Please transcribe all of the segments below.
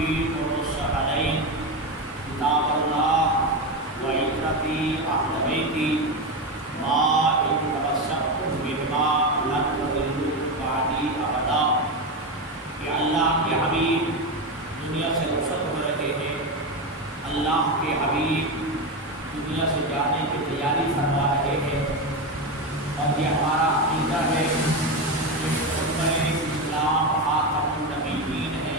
فيكم الثقلين كتاب الله وعترتي أهل بيتي ما إن تمسكتم بهما لن تضلوا بعدي أبدا. کہ اللہ کے حبیب دنیا سے رخصت ہو رہے ہیں، اللہ کے حبیب دنیا سے جانے کی تیاری فرما رہے ہیں، اور یہ ہمارا عقیدہ ہے کہ پیغمبر اسلام خاتم النبیین ہے.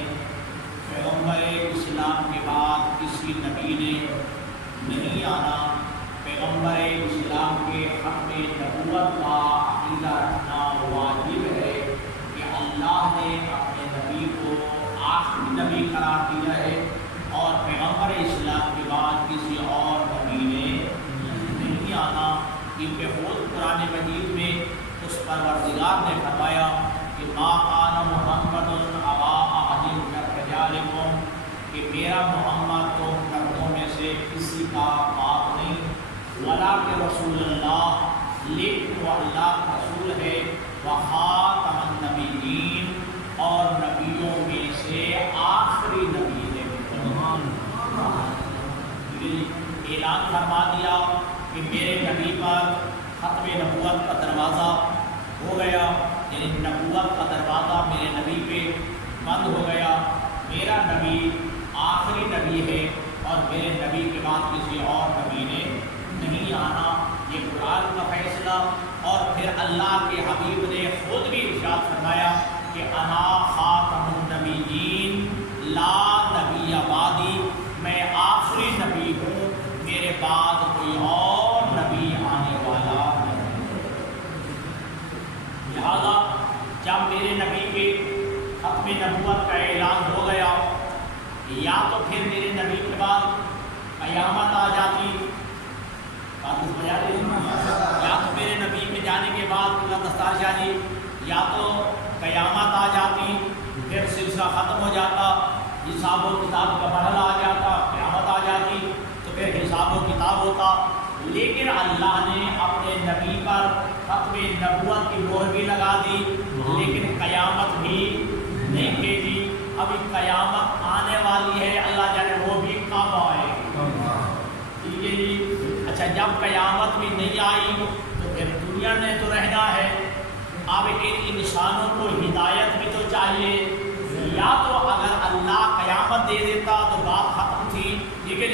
پیغمبر اسلام کے بعد کسی نبی نے نہیں آنا. پیغمبر اسلام کے ختم نبوت کا عقیدہ رکھنا واجب ہے کہ اللہ نے اپنے نبی کو آخری نبی قرار دیا ہے، اور پیغمبر اسلام کے بعد کسی اور نبی نے نہیں آنا. کیونکہ خود قرآن مجید میں اس پروردگار نے فرمایا کہ ما کان محمد ابا احد من رجالکم، کہ میرا محمد تو مردوں میں سے کسی کا باپ نہیں، ولکن رسول اللہ، لیکن وہ اللہ کا رسول ہے، وخاتم النبیین، اور نبیوں میں سے آخری نبی ہے. اعلان فرما دیا کہ میرے نبی پر ختم نبوت کا دروازہ ہو گیا، یعنی نبوت کا دروازہ میرے نبی پہ بند ہو گیا. میرا نبی آخری نبی ہے، اور میرے نبی کے بعد کسی اور نبی نے نہیں آنا. یہ قرآن کا فیصلہ. اور پھر اللہ کے حبیب نے خود بھی ارشاد فرمایا کہ انا خاتم النبیین لا نبی بعدی، میں آخری نبی ہوں، میرے بعد کوئی اور نبی آنے والا نہیں. لہذا جب میرے نبی کے ختم نبوت کا اعلان ہو گیا، یا تو پھر میرے نبی کے بعد قیامت آ جاتی، یا تو میرے نبی کے جانے کے بعد دستار شاہی، یا تو قیامت آ جاتی، پھر سلسلہ ختم ہو جاتا، حساب و کتاب کا مرحلہ آ جاتا، قیامت آ جاتی تو پھر حساب و کتاب ہوتا. لیکن اللہ نے اپنے نبی پر ختم نبوت کی مہر بھی لگا دی، لیکن قیامت بھی نہیں بھیجی. ابھی قیامت آنے والی ہے، اللہ جانے وہ بھی کب آئے. ٹھیک ہے جی. اچھا، جب قیامت بھی نہیں آئی تو پھر دنیا نے تو رہنا ہے. اب ان انسانوں کو ہدایت بھی تو چاہیے. یا تو اگر اللہ قیامت دے دیتا تو بات ختم تھی، لیکن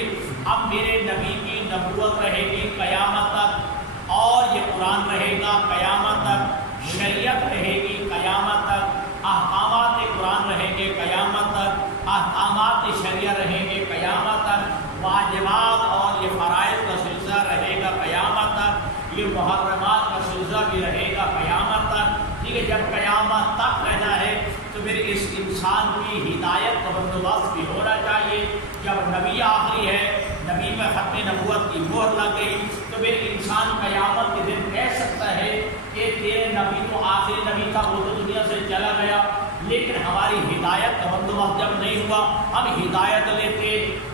اب میرے نبی کی نبوت رہے گی قیامت تک، اور یہ قرآن رہے گا قیامت تک، شریعت رہے گی قیامت تک، احکامات قرآن رہیں گے قیامت تک، احکامات شریعہ رہیں گے قیامت تک، واجبات اور یہ فرائض کا سلسلہ رہے گا قیامت تک، یہ محرمات کا سلسلہ بھی رہے گا قیامت تک. ٹھیک ہے. جب قیامت تک رہنا ہے تو پھر اس انسان کی ہدایت کا بندوبست بھی ہونا چاہیے. جب نبی آخری ہے، نبی پر ختم نبوت کی مہر لگ گئی، تو پھر انسان قیامت کے دن کہہ سکتا ہے کہ تیرے نبی تو آخری نبی تھا، وہ تو دنیا سے چلا گیا، لیکن ہماری ہدایت کا بندوبست جب نہیں ہوا، ہم ہدایت لیتے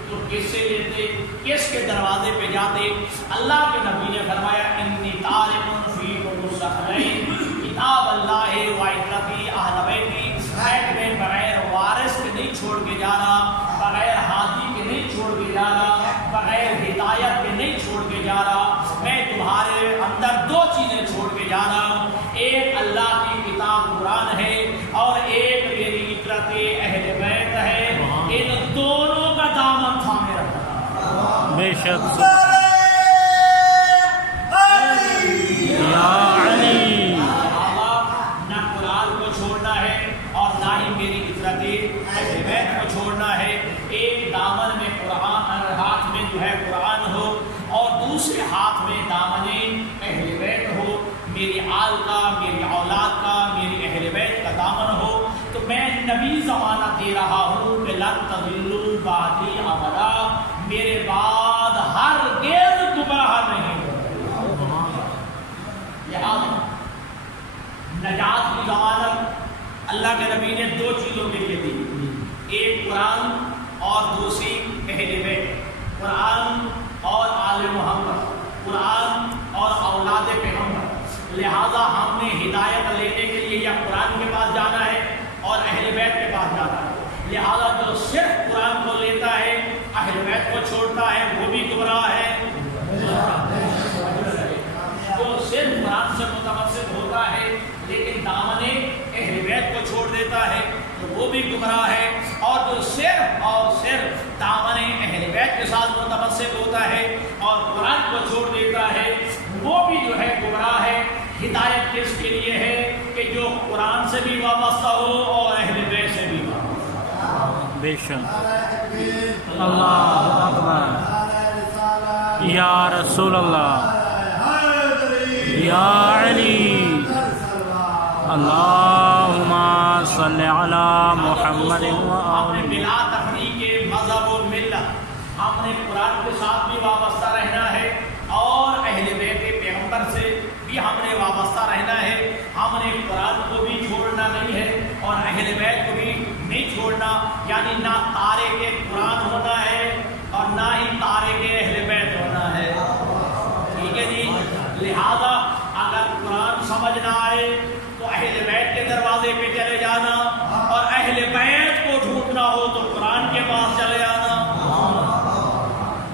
تو کس سے لیتے، کس کے دروازے پہ جاتے؟ اللہ کے نبی نے فرمایا انی تارک فیکم الثقلین کتاب اللہ وعترتی اہل بیتی، میں بغیر وارث کے نہیں چھوڑ کے جانا، بغیر ہادی کے نہیں چھوڑ کے جانا، بغیر ہدایت کے نہیں چھوڑ کے جانا. میں تمہارے اندر دو چیزیں چھوڑ کے جا رہا ہوں، ایک اللہ کی کتاب قرآن ہے، اور ایک میری عترت اہل بیت ہے. ان دونوں کا دامن تھامے رکھنا. بے شک. نہ قرآن کو چھوڑنا ہے اور نہ ہی میری عترت اہل بیت کو چھوڑنا ہے. ایک دامن میں قرآن، ہاتھ میں جو ہے قرآن ہو، اور دوسرے ہاتھ میں دامن اہل بیت ہو، میری آل کا، میری اولاد کا، میری اہل بیت کا دامن ہو. تو میں نبی ضمانت دے رہا ہوں کہ لن تضلوا بعدی ابدا، میرے بعد ہرگز گمراہ نہیں ہو. لہٰذا نجات کی ضمانت اللہ کے نبی نے دو چیزوں کے لیے دی، ایک قرآن اور دوسری اہل بیت. قرآن اور آل محمد، قرآن اور اولاد پیغمبر. لہذا ہم نے ہدایت لینے کے لیے یا قرآن کے پاس جانا ہے اور اہل بیت کے پاس جانا ہے. لہذا جو صرف بیت کو چھوڑتا ہے وہ بھی گمراہ ہے، جو صرف قرآن سے متمسک ہوتا ہے لیکن دامن اہل بیت کو چھوڑ دیتا ہے تو وہ بھی گمراہ ہے، اور جو صرف اور صرف دامن اہل بیت کے ساتھ متمسک ہوتا ہے اور قرآن کو چھوڑ دیتا ہے وہ بھی جو ہے گمراہ ہے۔ ہدایت کس کے لیے ہے کہ جو قرآن سے بھی وابستہ ہو اور اہل بیت سے بھی وابستہ۔ بے شک اللہ اکبر، یا رسول اللہ، یا علی، اللہم صلی علی محمد ہم نے بلا تفریق مذہب و ملت، ہم نے قرآن کے ساتھ بھی وابستہ رہنا ہے اور اہل بیت پیغمبر سے بھی ہم نے وابستہ رہنا ہے۔ ہم نے قرآن کو بھی چھوڑنا نہیں ہے اور اہل بیت کو بھی نہیں چھوڑنا، یعنی نہ تارک قرآن ہونا ہے اور نہ ہی تارک اہل بیت ہونا ہے، ٹھیک ہے جی۔ لہذا اگر قرآن سمجھ نہ آئے تو اہل بیت کے دروازے پہ چلے جانا، اور اہل بیت کو ڈھونڈنا ہو تو قرآن کے پاس چلے جانا۔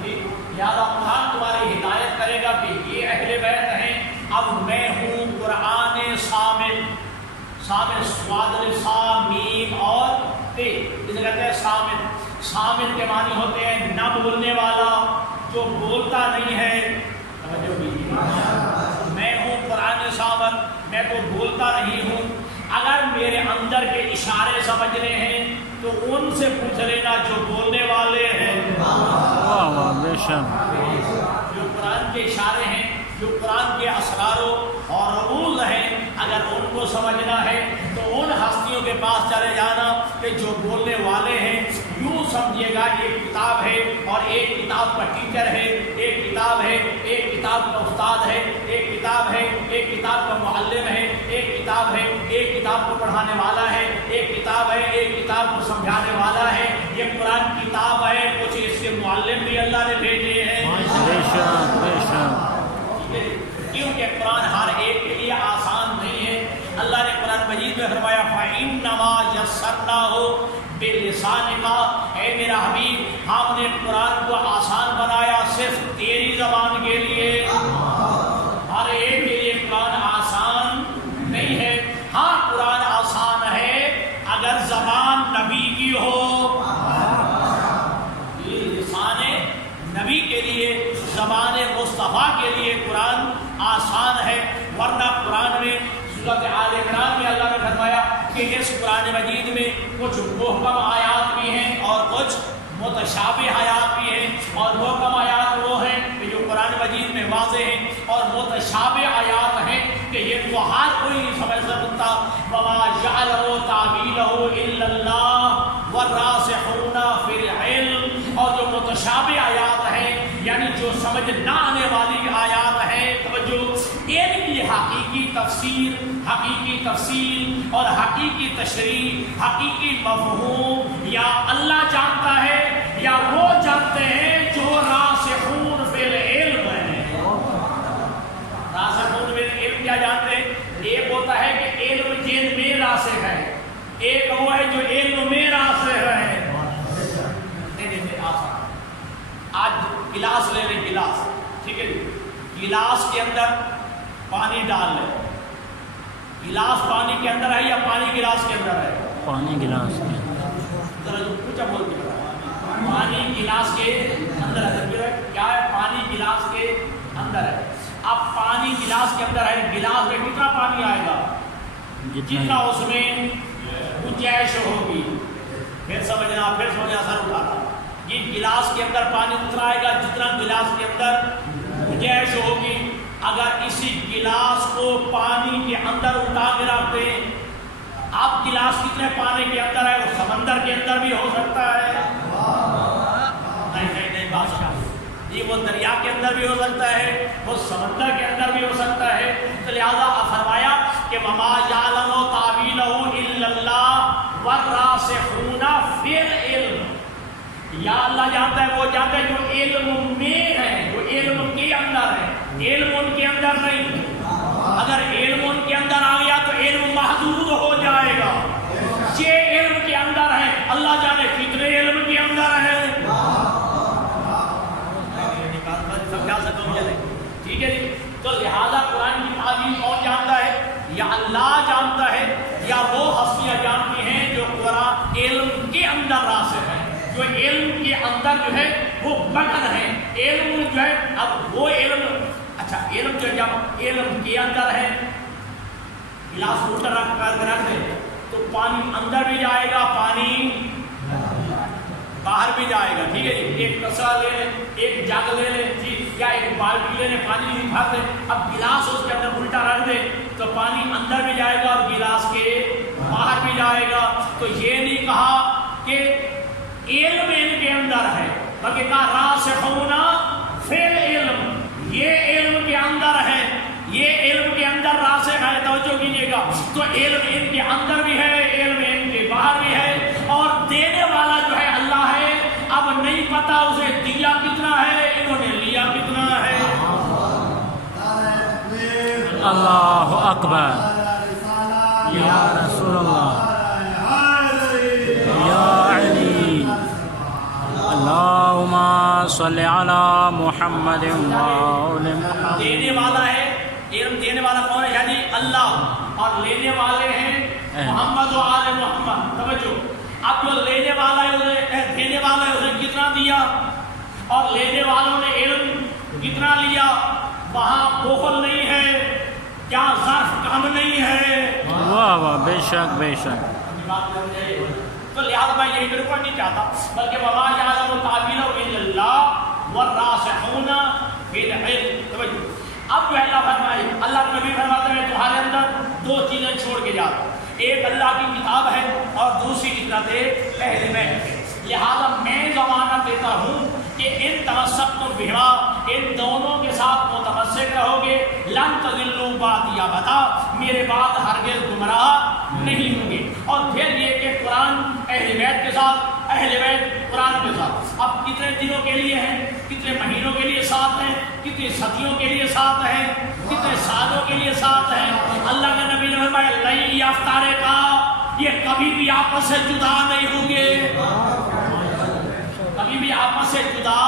لہذا قرآن تمہاری ہدایت کرے گا کہ یہ اہل بیت ہیں۔ اب میں ہوں قرآن صامت، صامت سواد لسان میم اور تے، جسے کہتے ہیں صامت۔ صامت کے معنی ہوتے ہیں نہ بولنے والا، جو بولتا نہیں ہے۔ توجہ کیجیے، میں ہوں قرآن صامت، میں تو بولتا نہیں ہوں۔ اگر میرے اندر کے اشارے سمجھنے ہیں تو ان سے پوچھ لینا جو بولنے والے ہیں، بے شک، جو قرآن کے اشارے ہیں، جو قرآن کے اسرار اور رموز ہیں، اگر ان کو سمجھنا ہے تو ان ہستیوں کے پاس چلے جانا کہ جو بولنے والے ہیں۔ یوں سمجھیے گا ایک کتاب ہے اور ایک کتاب کا ٹیچر ہے، ایک کتاب ہے، ایک کتاب کا استاد ہے، ایک کتاب ہے، ایک کتاب کا معلم ہے، ایک کتاب ہے، ایک کتاب کو پڑھانے والا ہے، ایک کتاب ہے، ایک کتاب کو سمجھانے والا ہے۔ یہ قرآن کتاب ہے، کچھ اس کے معلم بھی اللہ نے بھیجے ہیں، بے شک، بے شک، کیونکہ قرآن ہر ایک کے لیے آسان نہیں ہے۔ اللہ نے قرآن مجید میں فرمایا فَإِنَّمَا يَسَّرْنَاهُ بِلِسَانِكَ، اے میرا حبیب ہم نے قرآن کو آسان بنایا صرف تیری زبان کے لیے۔ ہر ایک کے لیے قرآن آسان نہیں ہے۔ ہاں قرآن آسان ہے اگر زبان نبی کی ہو، لسان نبی کے لیے، زبان مصطفیٰ کے لیے قرآن آسان ہے، ورنہ قرآن میں سورۃ آل عمران میں اللہ نے فرمایا کہ اس قرآن مجید میں کچھ محکم آیات بھی ہیں اور کچھ متشابہ آیات بھی ہیں، اور محکم آیات وہ ہیں کہ جو قرآن مجید میں واضح ہیں، اور متشابہ آیات ہیں کہ یہ تو ہر کوئی نہیں سمجھ سکتا۔ وَمَا جَعَلَهُ تَعْوِيلَهُ إِلَّا اللَّهُ وَالرَّاسِخُونَ فِي الْعِلْمِ، اور جو متشابہ آیات ہیں یعنی جو سمجھ نہ آنے والی آیات ہیں، توجہ، ان کی حقیقی تفسیر، حقیقی تفصیل اور حقیقی تشریح، حقیقی مفہوم یا اللہ جانتا ہے یا وہ جانتے ہیں جو راسخون فی العلم ہیں۔ راسخون فی العلم کیا جانتے ہیں؟ ایک ہوتا ہے کہ علم جن میں راسخ ہے، ایک وہ ہے جو علم میں راسخ ہے۔ آج گلاس لے لیں، گلاس، ٹھیک ہے جی، گلاس کے اندر پانی ڈال لیں، گلاس پانی کے اندر ہے یا پانی گلاس کے اندر ہے؟ پانی گلاس کے اندر، ذرا جو پوچھا بول کے پانی گلاس کے اندر ہے، کیا ہے؟ پانی گلاس کے اندر ہے۔ اب پانی گلاس کے اندر ہے، گلاس میں کتنا پانی آئے گا؟ جتنا اس میں گنجائش ہوگی۔ پھر سمجھنا سر اٹھانا، یہ گلاس کے اندر پانی اتنا آئے گا جتنا گلاس کے اندر گنجائش ہوگی۔ اگر اسی گلاس کو پانی کے اندر اٹھا کے رکھ دیں، اب گلاس کتنے پانی کے اندر ہے؟ وہ سمندر کے اندر بھی ہو سکتا ہے، نہیں بات، یہ وہ دریا کے اندر بھی ہو سکتا ہے، وہ سمندر کے اندر بھی ہو سکتا ہے۔ تو لہذا فرمایا کہ وَمَا يَعْلَمُ تَعْوِيلَهُ إِلَّا اللَّهُ وَالرَّاسِخُونَ فِي الْعِلْمِ، یا اللہ جانتا ہے، وہ جانتا ہے جو علم میں ہے، جو علم کے اندر ہے، علم ان کے اندر نہیں۔ اگر علم ان کے اندر آ گیا تو علم محدود ہو جائے گا۔ یہ علم کے اندر ہے، اللہ جانے کتنے علم کے اندر ہے۔ اللہ جانتا ہے یا وہ ہستیاں جانتی ہیں جو قرآن علم کے اندر راسخ ہے، جو علم کے اندر جو ہے وہ بٹن ہے، علم جو ہے اب وہ علم اچھا علم جو جب علم کے اندر ہے گلاس الٹا رکھ دے تو پانی اندر بھی جائے گا، پانی باہر بھی جائے گا، ٹھیک ہے جی۔ ایک کسا لے لیں، ایک جگ لے لیں جی، یا ایک بالٹی لے لیں، پانی نہیں بھر دیں، اب گلاس اس کے اندر الٹا رکھ دیں تو پانی اندر بھی جائے گا اور گلاس کے باہر بھی جائے گا۔ تو یہ نہیں کہا کہ علم ان کے اندر ہے، بلکہ کہا راسخون فی العلم، یہ علم کے اندر ہے، یہ علم کے اندر راسخ ہے، توجہ کیجیے گا۔ تو علم ان کے اندر بھی ہے، علم ان کے باہر بھی ہے، اور دینے والا جو ہے اللہ ہے۔ اب نہیں پتا اسے دیا کتنا ہے، انہوں نے لیا کتنا ہے۔ اللہ اکبر، یا رسول اللہ، یا علی، اللہم صلی علی محمد وآل محمد۔ دینے والا ہے، علم دینے والا کون ہے؟ یعنی اللہ، اور لینے والے ہیں محمد و آل محمد۔ توجہ، اب جو لینے والا ہے دینے والا ہے اسے کتنا دیا، اور لینے والوں نے علم کتنا لیا، وہاں بخل نہیں ہے، کیا ظرف کم نہیں ہے۔ واہ واہ، بے شک بے شک۔ تو لہٰذا میں یہی بالکل نہیں چاہتا، بلکہ وما یعلم تأویلہ الا اللہ والراسخون فی العلم۔ توجہ، اب جو اللہ فرمائے، اللہ کے نبی فرماتے ہیں تمہارے اندر دو چیزیں چھوڑ کے جاتا، ایک اللہ کی کتاب ہے اور دوسری عزت اہل بیت ہے۔ لہذا میں ضمانت دیتا ہوں کہ ان تمسکتم بہما، ان دونوں کے ساتھ متمسک رہو گے، لن تضلوا بعدی ابدا، میرے بعد ہرگز گمراہ نہیں ہوں گے۔ اور پھر یہ کہ قرآن اہل بیت کے ساتھ، اہل بیت قرآن کے ساتھ، اب کتنے دنوں کے لیے ہیں، کتنے مہینوں کے لیے ساتھ ہیں، کتنی صدیوں کے لیے ساتھ ہیں، کتنے سالوں کے لیے ساتھ ہیں۔ اللہ کے نبی نے فرمایا لن یفترقا، یہ کبھی بھی آپس سے جدا نہیں ہوں گے، کبھی بھی آپس سے جدا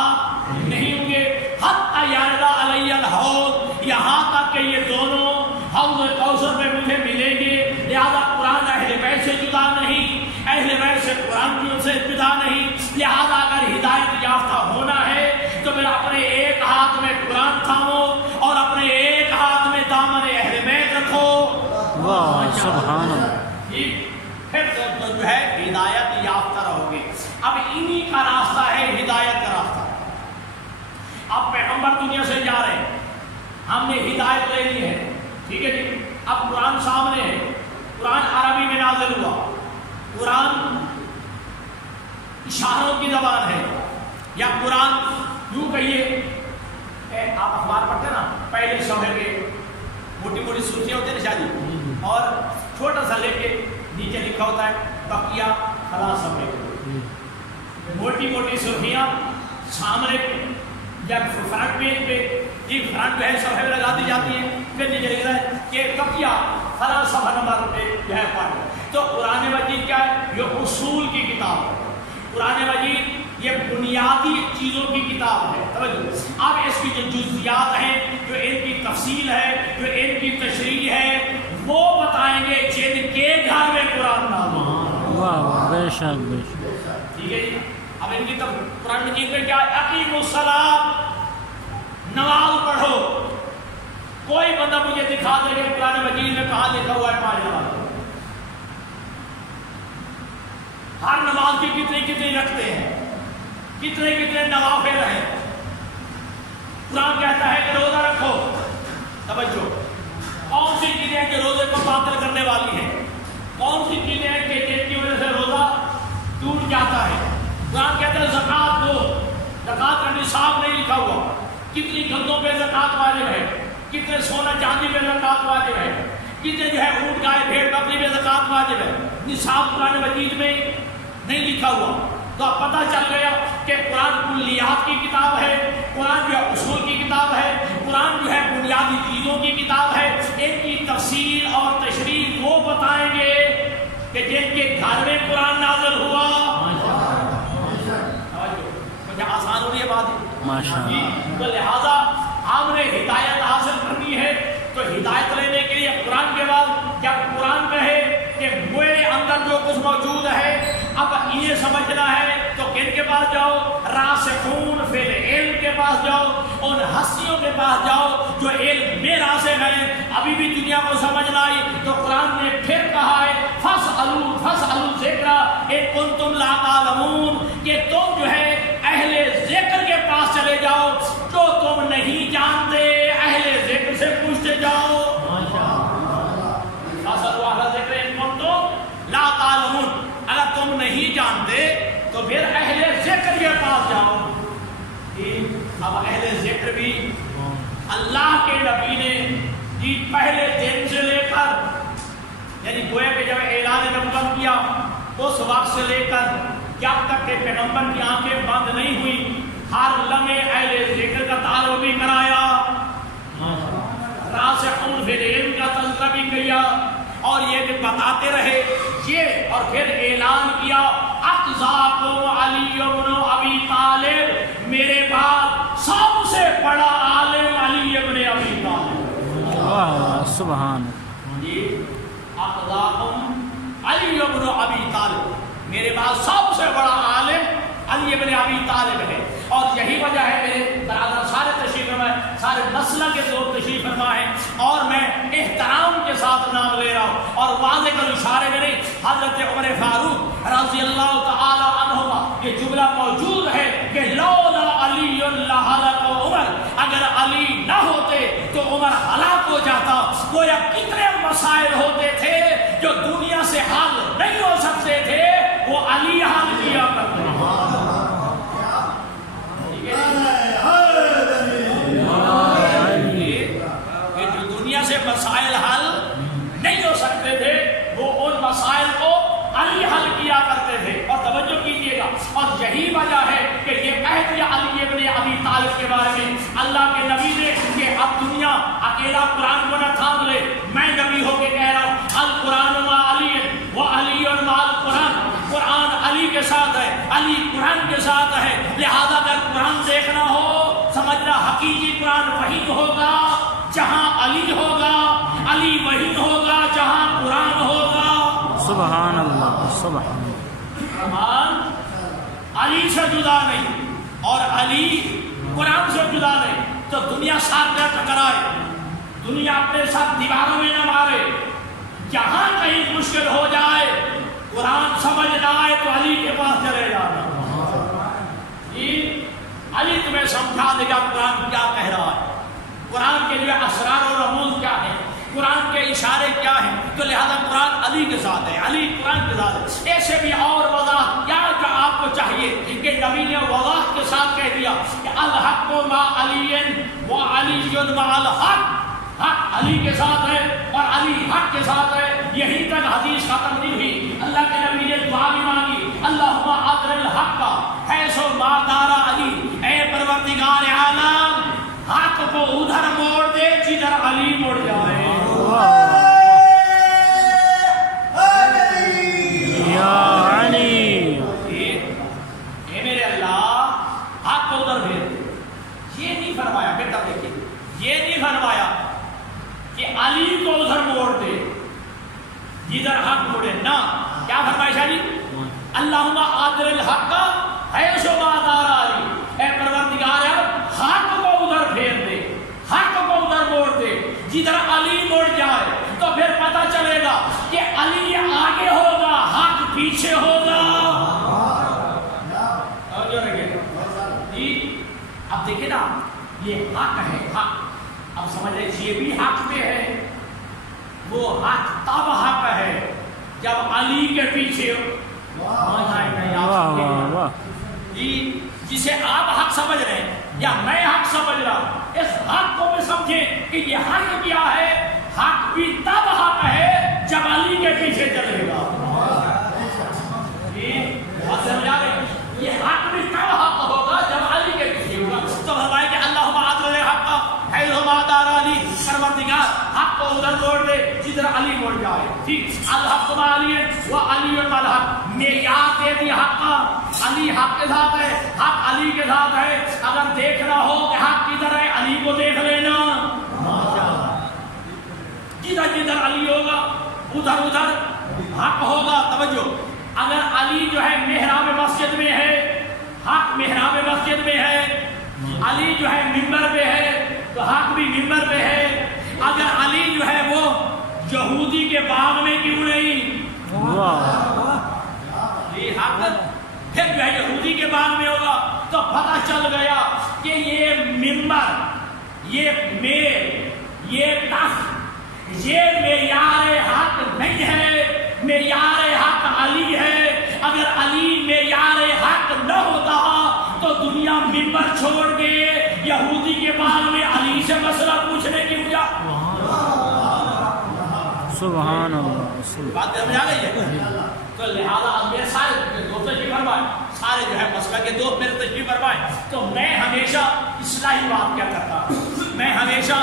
نہیں ہوں گے۔ حتی یرد علی الحوض، یہاں تک کہ یہ دونوں حوض کوثر میں مجھے ملیں گے۔ لہذا قرآن اہل بیت سے جدا نہیں، اہل بیت سے قرآن کی سے جدا نہیں۔ لہذا اگر ہدایت یافتہ ہونا ہے تو پھر اپنے ایک ہاتھ میں قرآن تھامو اور اپنے ایک ہاتھ میں دامن اہل بیت رکھو۔ واہ سبحان اللہ، پھر جو ہے ہدایت یافتہ رہو گے۔ اب انہی کا راستہ ہے ہدایت کا راستہ۔ اب پیغمبر دنیا سے جا رہے ہیں، ہم نے ہدایت لے لی ہے، ٹھیک ہے جی۔ اب قرآن سامنے ہے، قرآن عربی میں نازل ہوا، قرآن اشاروں کی زبان ہے، یا قرآن یوں کہیے، آپ اخبار پڑھتے ہیں نا، پہلے صفحے پہ موٹی موٹی سرخیاں ہوتی ہیں نا شادی، اور چھوٹا سا لے کے نیچے لکھا ہوتا ہے بقیہ خلاص صفحے پہ، موٹی موٹی سرخیاں سامنے یا فرنٹ پیج پہ، یہ فرنٹ جو ہے صفحے پہ لگا دی جاتی ہیں، پھر نیچے لکھ رہا ہے کہ بقیہ خلاص صفحہ نمبر جو ہے پڑھ۔ تو قرآن مجید کیا ہے؟ یہ اصول کی کتاب ہے، قرآن مجید یہ بنیادی چیزوں کی کتاب ہے۔ توجہ، اب اس کی جو جزیات ہیں، جو ان کی تفصیل ہے، جو ان کی تشریح ہے، وہ بتائیں گے جن کے گھر میں قرآن نازل ہو۔ واہ واہ، بے شک بے شک۔ ٹھیک ہے جی۔ اب ان کی قرآن مجید میں کیا ہے؟ اقیموا الصلاۃ، نماز پڑھو۔ کوئی بندہ مجھے دکھا دے کہ قرآن مجید میں کہاں لکھا ہوا ہے 5 نماز؟ ہر نماز کی کتنی رکھتے ہیں، کتنے نوافل ہیں۔ قرآن کہتا ہے کہ روزہ رکھو۔ توجہ، کون سی چیزیں کہ روزے کو باطل کرنے والی ہیں، کون سی چیزیں ہیں کہ جن کی وجہ سے روزہ ٹوٹ جاتا ہے۔ قرآن کہتا ہے زکوٰۃ دو، زکوٰۃ کا نصاب نہیں لکھا ہوا، کتنی گندوں پہ زکوٰۃ واجب ہے، کتنے سونا چاندی پہ زکوٰۃ واجب ہے، کتنے جو ہے اونٹ گائے بھیڑ بکری پہ زکوٰۃ واجب ہے، نصاب قرآن مجید میں نہیں لکھا ہوا۔ تو اب پتہ چل گیا کہ قرآن کلیات کی کتاب ہے، قرآن جو ہے اصول کی کتاب ہے، قرآن جو ہے بنیادی چیزوں کی کتاب ہے۔ ان کی تفصیل اور تشریح وہ بتائیں گے کہ جن کے گھر میں قرآن نازل ہوا۔ مجھے آسان ہو رہی ہے بات؟ ماشاءاللہ۔ تو لہٰذا ہم نے ہدایت حاصل کرنی ہے، تو ہدایت لینے کے لیے قرآن کے بعد کے پاس جاؤ، ان ہستیوں کے پاس جاؤ جو علم میں راسخ ہیں، ابھی بھی دنیا کو سمجھ نہ آئی تو قرآن نے پھر کہا ہے فَاسْأَلُوا الذِّكْرَ إِن كُنتُمْ لَا تَعْلَمُونَ، کہ تم جو ہے اہل ذکر کے پاس چلے جاؤ، جو تم نہیں جانتے اہل ذکر سے پوچھتے جاؤ۔ فَاسْأَلُوا أَهْلَ الذِّكْرِ إِن كُنتُمْ لَا تَعْلَمُونَ، اگر تم نہیں جانتے تو پھر اہل ذکر کے پاس جاؤ۔ اب اہل ذکر بھی اللہ کے نبی نے پہلے دن سے لے کر، یعنی گویا کہ جب اعلان نبوت کیا اس وقت سے لے کر جب تک کہ پیغمبر کی آنکھیں بند نہیں ہوئی، ہر لمحے اہل ذکر کا تعارف بھی کرایا، راسخون فی العلم کا تذکرہ بھی کیا، اور یہ بھی بتاتے رہے یہ، اور پھر اعلان کیا اقضاکم علی بن ابی طالب، میرے بعد سب سے بڑا عالم علی بن ابی طالب۔ سبحان اقضاکم علی بن ابی طالب، میرے بعد سب سے بڑا عالم علی بن ابی طالب ہے۔ اور یہی وجہ ہے میرے برادر سارے تشریف فرما ہے، سارے مسلک کے لوگ تشریف فرما ہے، اور میں احترام کے ساتھ نام لے رہا ہوں اور واضح کر اشارے میں نہیں، حضرت عمر فاروق رضی اللہ تعالی عنہما یہ جملہ موجود ہے کہ لولا علی لہلک عمر، اگر علی نہ ہوتے تو عمر ہلاک ہو جاتا۔ گویا کتنے مسائل ہوتے تھے جو دنیا سے حل نہیں ہو سکتے تھے، وہ علی حل کیا کرتے تھے۔ دنیا سے مسائل حل نہیں ہو سکتے تھے، وہ ان مسائل کو علی حل کیا کرتے تھے۔ اور توجہ کیجیے گا، اور یہی وجہ ہے کہ یہ کہہ دیا علی ابن ابی طالب کے بارے میں اللہ کے نبی نے کہ اب دنیا اکیلا قرآن کو نہ تھام لے، میں نبی ہو کے کہہ رہا ہوں القرآن مع علی و علی مع القرآن، قرآن علی کے ساتھ ہے، علی قرآن کے ساتھ ہے، لہذا اگر قرآن دیکھنا ہو سمجھنا حقیقی قرآن وہی ہوگا جہاں علی ہوگا، علی وہی ہوگا جہاں قرآن ہوگا۔ سبحان اللہ، سبحان قرآن علی سے جدا نہیں اور علی قرآن سے جدا نہیں، تو دنیا ساتھ نہ ٹکرائے، دنیا اپنے ساتھ دیواروں میں نہ مارے، جہاں کہیں مشکل ہو جائے قرآن سمجھ نہ آئے تو علی کے پاس چلے جانا۔ علی تمہیں سمجھا دے گا قرآن کیا کہہ رہا ہے، قرآن کے لیے اسرار و رموز کیا ہے، قرآن کے اشارے کیا ہیں، تو لہذا قرآن علی کے ساتھ ہے، علی قرآن کے ساتھ ہے۔ ایسے بھی اور وضاحت کیا جو آپ کو چاہیے کہ نبی نے وضاحت کے ساتھ کہہ دیا کہ الحق مع علی و علی مع الحق، حق علی کے ساتھ ہے اور علی حق کے ساتھ ہے۔ یہی تک حدیث ختم نہیں ہوئی، اللہ کے نبی نے دعا بھی مانگی اللہم ادر الحق حیث ما دار علی، اے پروردگار عالم حق کو ادھر موڑ دے جدھر علی موڑ جائے۔ یا علی، اے میرے اللہ حق کو ادھر بھیج۔ یہ نہیں فرمایا، بیٹا دیکھیے، یہ نہیں فرمایا کہ علی کو ادھر موڑ دے جدھر حق موڑے، نہ، کیا فرمائش علی اللہم ادر الحق حیث ما دار علی، اے پروردگار حق کو ادھر پھیر دے، حق کو ادھر موڑ دے جدھر علی موڑ جائے، تو پھر پتہ چلے گا کہ علی آگے ہوگا حق پیچھے ہوگا۔ اب دیکھیں نا، یہ حق ہے، حق، اب سمجھ لیں یہ بھی حق میں ہے، وہ حق تب حق ہے جب علی کے پیچھے جسے آپ حق سمجھ رہے ہیں یا میں حق سمجھ رہا ہوں، اس حق کو بھی سمجھیں کہ یہ حق کیا ہے، حق بھی تب حق ہے جب علی کے پیچھے چلے گا۔ سمجھا رہے، یہ حق بھی تب حق ہوگا جب علی کے پیچھے ہوگا۔ تو فرمائے کہ اللہم ادر الحق حیث ما دار علی، پروردگار حق کو ادھر موڑ دے جدھر علی موڑ جائے، ٹھیک، الحق مع علی و علی مع الحق، معیار دے دی حق کا، علی حق کے ساتھ ہے، حق علی کے ساتھ ہے، اگر دیکھنا ہو کہ حق کدھر ہے علی کو دیکھ لینا، جدھر جدھر علی ہوگا ادھر ادھر حق ہوگا۔ توجہ، اگر علی جو ہے محراب مسجد میں ہے، حق محراب مسجد میں ہے، علی جو ہے منبر پہ ہے تو حق بھی منبر پہ ہے. اگر علی جو ہے وہ یہودی کے باغ میں کیوں نہیں؟ یہ حق پھر جو ہے یہودی کے باغ میں ہوگا. تو پتہ چل گیا کہ یہ منبر، یہ میل، یہ تخت، یہ معیار حق نہیں ہے. معیار حق علی ہے. اگر علی معیار حق نہ ہوتا تو دنیا منبر چھوڑ کے یہودی کے باغ میں علی سے مسئلہ پوچھنے کی وجہ. سبحان اللہ. بات سمجھ آ گئی ہے؟ تو لہٰذا میرے سارے دوست تشریف فرمائے، سارے جو ہے مسئلہ کے دوست میرے تشریف فرمائے. تو میں ہمیشہ اصلاحی بات کیا کرتا ہوں، میں ہمیشہ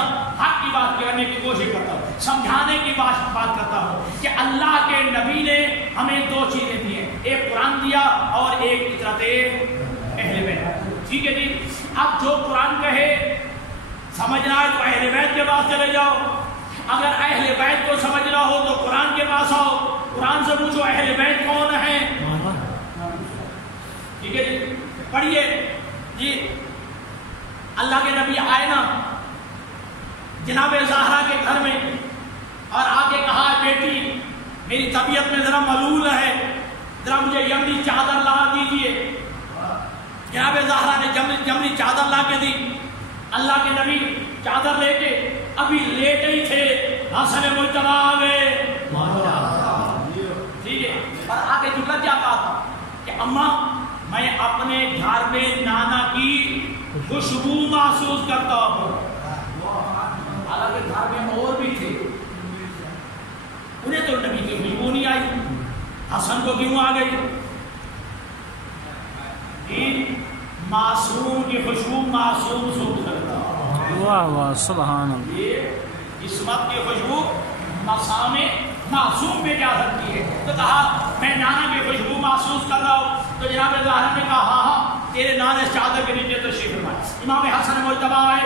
حق کی بات کرنے کی کوشش کرتا ہوں، سمجھانے کی بات کرتا ہوں کہ اللہ کے نبی نے ہمیں دو چیزیں دی ہیں، ایک قرآن دیا اور ایک اطاعت اہل بیت. ٹھیک ہے جی. اب جو قرآن کہے سمجھنا ہے تو اہل بیت کے پاس چلے جاؤ. اگر اہل بیت کو سمجھنا ہو تو قرآن کے پاس آؤ، قرآن سے پوچھو اہل بیت کون ہے. ٹھیک ہے جی. پڑھیے جی. اللہ کے نبی آئے نا جناب زہرا کے گھر میں اور آگے کہا بیٹی میری طبیعت میں ذرا ملول ہے، ذرا مجھے یمنی چادر لا دیجیے. جناب زہرا نے یمنی چادر لا کے دی. اللہ کے نبی چادر لے کے ابھی لیٹ ہی تھے، حسن مجتبی آ گئے. ٹھیک ہے. اور آگے جملہ کیا کہا تھا کہ اماں میں اپنے گھر میں نانا کی خوشبو محسوس کرتا ہوں. حالانکہ گھر میں اور بھی تھے، انہیں تو نبی کی خوشبو نہیں آئی، حسن کو کیوں آ گئی؟ معصوم کی خوشبو معصوم سوکھ کرتا. واہ واہ سبحان اللہ. یہ عصمت کی خوشبو مسامع معصوم میں جا سکتی ہے. تو کہا میں نانا کی خوشبو محسوس کر رہا ہوں. تو جناب زہرا نے کہا ہاں ہاں تیرے نانے چادر کے نیچے تشریف فرمائے. امام حسن مجتبی آئے،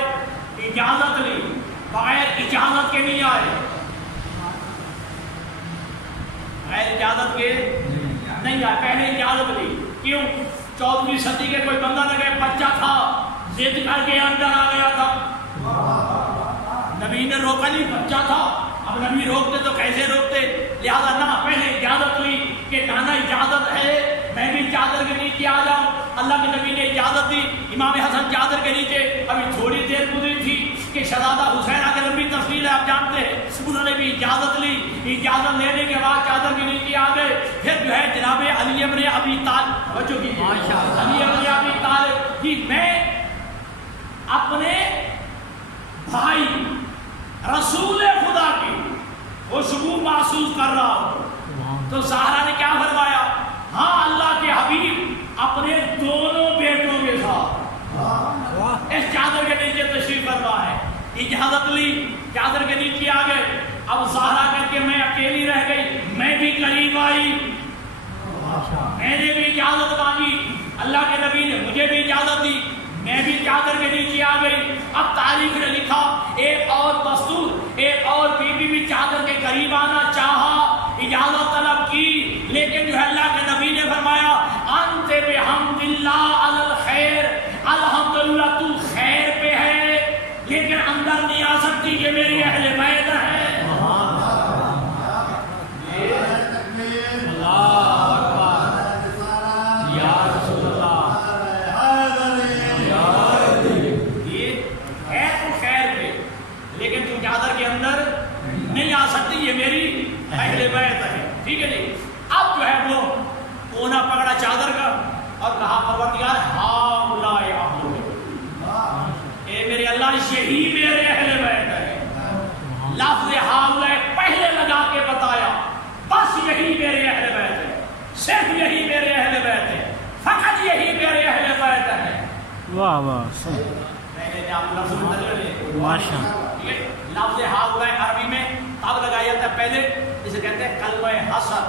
اجازت لی، بغیر اجازت کے نہیں آئے، بغیر اجازت کے نہیں آئے، پہلے اجازت لی. کیوں؟ 14ویں صدی کے کوئی بندہ نہ گئے، بچہ تھا، ضد کر کے اندر آ گیا تھا. نبی نے روکا نہیں، بچہ تھا. اب نبی روکتے تو کیسے روکتے؟ لہذا نہ پہلے اجازت لی کہ نانا اجازت ہے میں بھی چادر کے نیچے آ جاؤں. اللہ کے نبی نے اجازت دی. امام حسن چادر کے نیچے. ابھی تھوڑی دیر گزری تھی کہ شہزادہ حسین آگے لمبی تفصیل ہے آپ جانتے ہیں، انہوں نے بھی اجازت لی. اجازت لینے کے بعد چادر کے نیچے آ گئے. پھر جو ہے جناب علی ابن ابی طالب علی ابن ابی طالب کہ میں اپنے بھائی رسول خدا کی خوشبو محسوس کر رہا ہوں. تو زہرا نے کیا فرمایا؟ ہاں اللہ کے حبیب اپنے دونوں بیٹوں کے ساتھ اس چادر کے نیچے تشریف فرما ہے. اجازت لی، چادر کے نیچے آ گئے. اب زہرا کر کے میں اکیلی رہ گئی، میں بھی قریب آئی، میں نے بھی اجازت مانگی. اللہ کے نبی نے مجھے بھی اجازت دی، میں بھی چادر کے نیچے آ گئی. اب تاریخ نے لکھا ایک اور دستور، ایک اور بیوی بھی چادر کے قریب آنا چاہا، اجازت طلب کی، لیکن جو ہے اللہ کے نبی نے فرمایا انت بحمد اللہ علی الخیر، الحمدللہ تو خیر پہ ہے، لیکن اندر نہیں آ سکتی، یہ میری اہل بیت ہے. نہیں آ سکتی، یہ میری اہل بیت ہے. ٹھیک ہے جی. اب جو ہے وہ کونا پکڑا چادر کا اور کہا پروردگار ہؤلاء عبدک، اے میرے اللہ یہی میرے اہل بیت ہے. لفظ ہؤلاء پہلے لگا کے بتایا، بس یہی میرے اہل بیت ہے، صرف یہی میرے اہل بیت ہے، فقط یہی میرے اہل بیت ہے. واہ واہ ماشاء. لفظ ہؤلاء عربی میں تب لگایا جاتا ہے پہلے، جسے کہتے ہیں کلمہ حصر.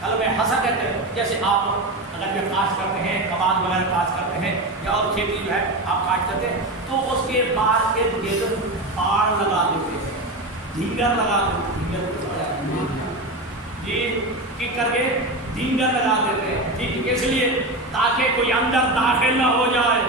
کلمہ حصر کہتے ہیں جیسے آپ اگر یہ کاشت کرتے ہیں، کباغ وغیرہ کاشت کرتے ہیں یا اور کھیتی جو ہے آپ کاشت کرتے ہیں تو اس کے بعد ارد گرد پاڑ لگا دیتے ہیں، ڈھینگر لگا دیتے ہیں جی، کی کر کے ڈھینگر لگا دیتے ہیں. ٹھیک ہے، اس لیے تاکہ کوئی اندر داخل نہ ہو جائے.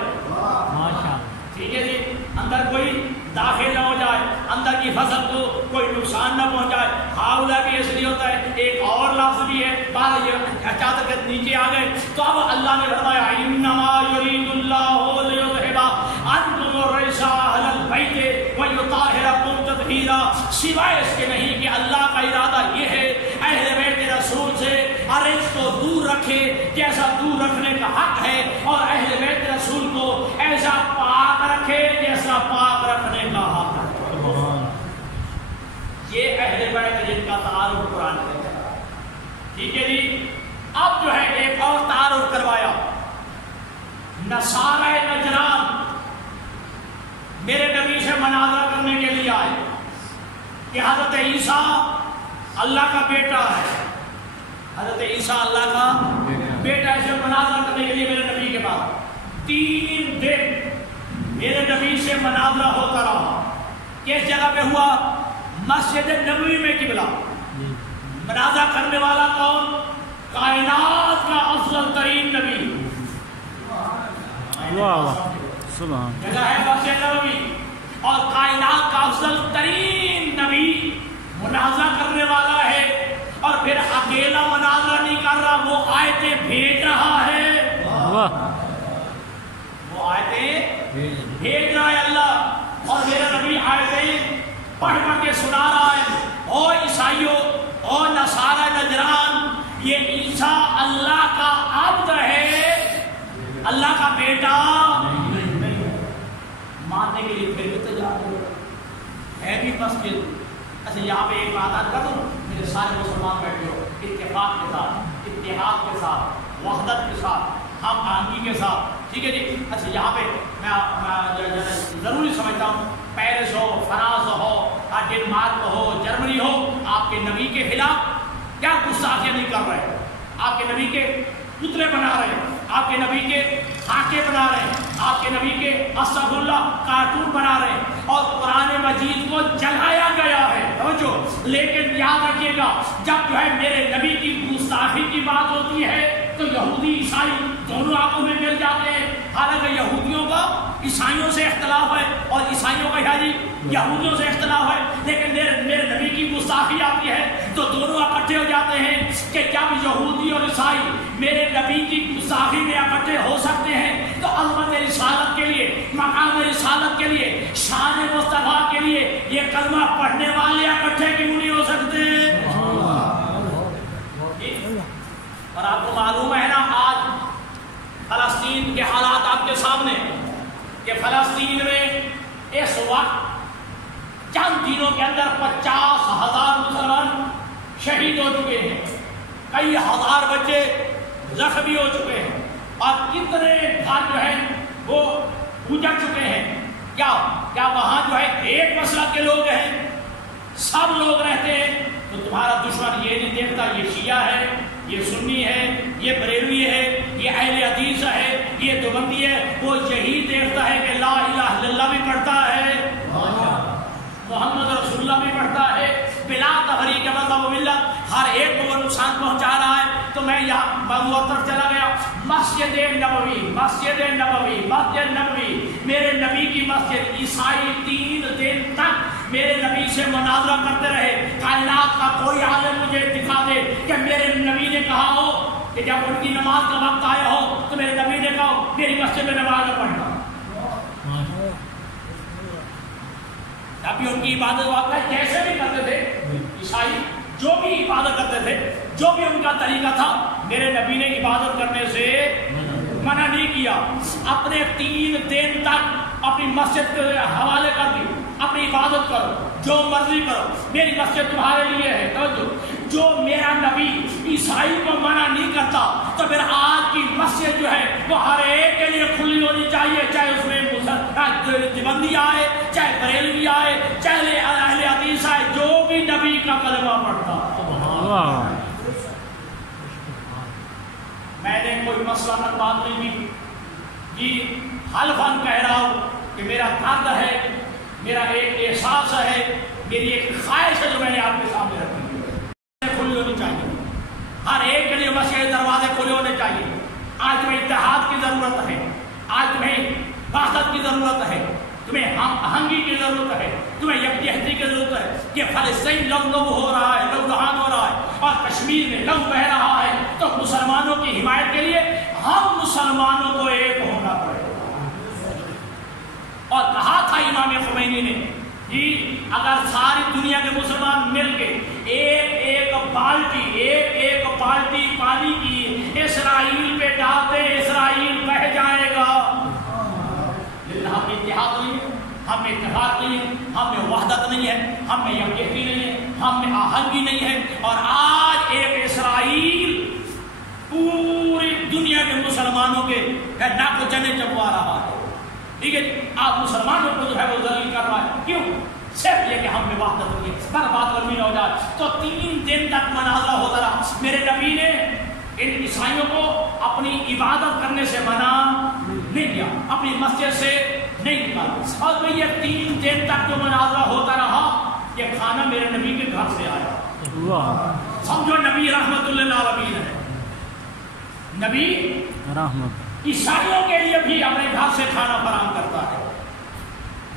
ٹھیک ہے جی، اندر کوئی داخل نہ ہو جائے، اندر کی فصل کو کوئی نقصان نہ پہنچائے. ہاؤلا بھی اس لیے ہوتا ہے. ایک اور لفظ بھی ہے، بعد یہ اچانک نیچے آ گئے تو اب اللہ نے فرمایا انما یرید اللہ لیذھب عنکم الرجس اہل البیت ویطہرکم تطہیرا. سوائے اس کے نہیں کہ اللہ کا ارادہ یہ ہے اہل بیت رسول سے رجس کو دور رکھے جیسا دور رکھنے کا حق ہے، اور اہل بیت رسول کو ایسا پاک رکھے جیسا پاک رکھنے کا حق ہے. یہ اہل بیت جن کا تعارف قرآن میں ہے. ٹھیک ہے جی. اب جو ہے ایک اور تعارف کروایا. نصارہ نجران میرے نبی سے مناظرہ کرنے کے لیے آئے کہ حضرت عیسیٰ اللہ کا بیٹا ہے، حضرت عیسیٰ اللہ کا بیٹا ہے. سے مناظرہ کرنے کے لیے میرے نبی کے پاس 3 دن میرے نبی سے مناظرہ ہوتا رہا. کس جگہ پہ ہوا؟ مسجد نبوی میں. قبلہ مناظرہ کرنے والا کون؟ کائنات کا افضل ترین نبی. سبحان جگہ ہے مسجد نبوی، اور کائنات کا افضل ترین نبی مناظرہ کرنے والا ہے. اور پھر اکیلا مناظرہ نہیں کر رہا، وہ آیتیں بھیج رہا ہے. وہ آیتیں بھیج رہا ہے اللہ، اور میرا نبی آیتیں پڑھ پڑھ کے سنا رہا ہے. او عیسائیوں، او نصارہ نجران، یہ عیسیٰ اللہ کا عبد ہے، اللہ کا بیٹا ماننے کے لیے پھر بھی تیار ہے بھی مسجد. اچھا یہاں پہ ایک بات کر دوں، میرے سارے مسلمان بیٹھے ہو اتفاق کے ساتھ، اتحاد کے ساتھ، وحدت کے ساتھ، ہم آہنگی کے ساتھ. ٹھیک ہے جی. اچھا یہاں پہ میں ضروری سمجھتا ہوں پیرس ہو، فرانس ہو، ڈنمارک ہو، جرمنی ہو، آپ کے نبی کے خلاف کیا گستاخیاں نہیں کر رہے. آپ کے نبی کے پتلے بنا رہے ہیں، آپ کے نبی کے خاکے بنا رہے ہیں، آپ کے نبی کے استغفر اللہ کارٹون بنا رہے ہیں، اور قرآن مجید کو جلایا گیا ہے. سمجھو، لیکن یاد رکھیے گا جب جو ہے میرے نبی کی گستاخی کی بات ہوتی ہے تو یہودی عیسائی دونوں آپس میں مل جاتے ہیں. حالانکہ یہودیوں کا عیسائیوں سے اختلاف ہے اور عیسائیوں کا یہودیوں سے اختلاف ہے، لیکن میرے نبی کی گستاخی آتی ہے تو دونوں اکٹھے ہو جاتے ہیں. کہ جب یہودی اور عیسائی میرے نبی کی گستاخی میں اکٹھے ہو سکتے ہیں تو عظمت رسالت کے لیے، مقام رسالت کے لیے، شان مصطفیٰ کے لیے یہ کلمہ پڑھنے والے اکٹھے کیوں نہیں ہو سکتے؟ اور آپ کو معلوم ہے نا آج فلسطین کے حالات آپ کے سامنے، کہ فلسطین میں اس وقت چند دنوں کے اندر 50,000 مسلمان شہید ہو چکے ہیں، کئی ہزار بچے زخمی ہو چکے ہیں، اور کتنے گھر جو ہیں وہ اجڑ چکے ہیں. کیا وہاں جو ہے ایک مسلک کے لوگ ہیں؟ سب لوگ رہتے ہیں. تو تمہارا دشمن یہ نہیں دیکھتا یہ شیعہ ہے، یہ سنی ہے، یہ بریلوی ہے، یہ اہل حدیث ہے، یہ دیوبندی ہے. وہ یہی دیکھتا ہے کہ لا الہ الا اللہ بھی پڑھتا ہے، محمد رسول اللہ بھی پڑھتا ہے، بلا تفریق مذہب و ملت، ہر ایک کو وہ نقصان پہنچا رہا ہے. تو میں یہاں موضوع طرف چلا گیا. مسجد نبوی، مسجد نبوی، مسجد نبوی، میرے نبی کی مسجد. عیسائی 3 دن تک میرے نبی سے مناظرہ کرتے رہے. کائنات کا کوئی عالم مجھے دکھا دے کہ میرے نبی نے کہا ہو کہ جب ان کی نماز کا وقت آیا ہو تو میرے نبی نے کہا میری مسجد میں نماز نہ پڑھنا. ابھی ان کی عبادت واقعہ جیسے بھی کرتے تھے عیسائی، جو بھی عبادت کرتے تھے، جو بھی ان کا طریقہ تھا، میرے نبی نے عبادت کرنے سے منع نہیں کیا. اپنے 3 دن تک اپنی مسجد کے حوالے کر دی، اپنی عبادت کرو، جو مرضی کرو، میری مسجد تمہارے لیے ہے. جو میرا نبی عیسائی کو منع نہیں کرتا تو پھر آج کی مسجد جو ہے وہ ہر ایک کے لیے کھلی ہونی چاہیے، چاہے اس میں دیوبندی آئے، چاہے بریلوی آئے، چاہے اہل حدیث آئے، جو بھی نبی کا کلمہ پڑھتا. میں نے کوئی مسئلہ نہ بات نہیں کی جی، حلفاً کہہ رہا ہوں کہ میرا درد ہے، میرا ایک احساس ہے، میری ایک خواہش ہے جو میں نے آپ کے سامنے رکھی ہے. کھلی ہونی چاہیے، ہر ایک کے لیے مسجد دروازے کھلے ہونے چاہیے. آج تمہیں اتحاد کی ضرورت ہے، آج تمہیں وحدت کی ضرورت ہے، تمہیں ہم آہنگی کی ضرورت ہے، تمہیں یکجہتی کی ضرورت ہے کہ فلسطین لو ہو رہا ہے، لو لہان ہو رہا ہے، اور کشمیر میں لو بہ رہا ہے، تو مسلمانوں کی حمایت کے لیے ہم مسلمانوں کو ایک ہونا پڑے گا۔ اور کہا تھا امام خمینی نے کہ اگر ساری دنیا کے مسلمان مل کے ایک ایک بالٹی پانی کی اسرائیل پہ ڈالتے، اسرائیل بہ جائے گا۔ لیکن ہم میں اتحاد نہیں ہے، ہم میں اتحاد نہیں ہے، ہم میں وحدت نہیں ہے، ہم میں یکجہتی نہیں ہے، ہم میں آہنگی نہیں ہے، اور آج ایک اسرائیل پوری دنیا کے مسلمانوں کے ناک و چنے چبوا رہا ہے۔ ٹھیک ہے، آپ مسلمانوں کو جو ہے وہ ذلیل کر رہا ہے، کیوں؟ صرف یہ کہ ہم میں وحدت نہیں ہے، پر بات لمبی نہ ہو جائے تو 3 دن تک مناظرہ ہوتا رہا۔ میرے نبی نے ان عیسائیوں کو اپنی عبادت کرنے سے منع نہیں کیا، اپنی مسجد سے نہیں نکالا، اور یہ 3 دن تک جو مناظرہ ہوتا رہا، یہ کھانا میرے نبی کے گھر سے آیا۔ سمجھو نبی رحمت للعالمین ہے، نبی رحمت عیسائیوں کے لیے بھی اپنے گھر سے کھانا فراہم کرتا ہے۔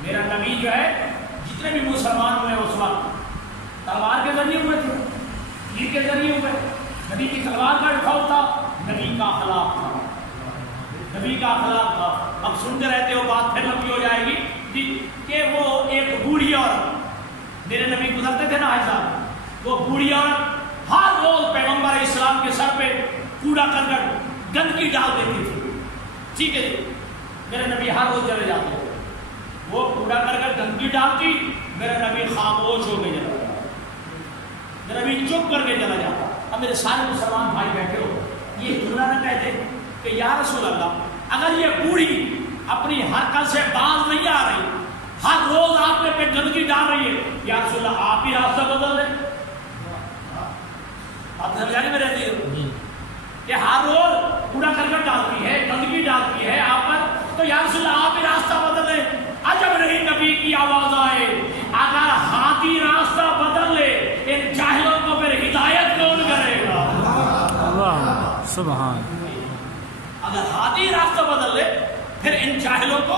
میرا نبی جو ہے جتنے بھی مسلمان ہوئے اس وقت تلوار کے ذریعے ہوئے تھے، تیر کے ذریعے ہوئے، نبی کی تلوار کا اٹھاؤ تھا، نبی کا اخلاق تھا، نبی کا اخلاق تھا۔ اب سنتے رہتے ہو، بات پھر لمبی ہو جائے گی کہ وہ ایک بوڑھی عورت، میرے نبی گزرتے تھے نا حاج صاحب، وہ بوڑھی عورت ہر روز پیغمبر اسلام کے سر پہ کوڑا کرکٹ گندگی ڈال دیتی تھی۔ ٹھیک ہے، میرے نبی ہر روز چلے جاتے، وہ کوڑا کرکٹ گندگی ڈالتی، میرا نبی خاموش ہو کے چلا جاتا، میرا نبی چپ کر کے چلا جاتا۔ اب میرے سارے مسلمان بھائی بیٹھے ہو، یہ جملہ نہ کہتے کہ یا رسول اللہ، اگر یہ بوڑھی اپنی حرکت سے باز نہیں آ رہی، ہر روز آپ نے پہ گندگی ڈال رہی ہے، یا رسول اللہ آپ ہی راستہ بدل دیں۔ بات سمجھ آ رہی میرے دل کہ ہر روز کوڑا کرکٹ ڈالتی ہے، گندگی ڈالتی ہے آپ پر، تو یا رسول اللہ آپ ہی راستہ بدل دیں۔ عجب نہیں نبی کی آواز آئے، اگر ہاتھی راستہ بدل لے ان جاہلوں کو پھر ہدایت کون کرے گا؟ اللہ سبحان۔ اگر ہاتھی راستہ بدل لے پھر ان جاہلوں کو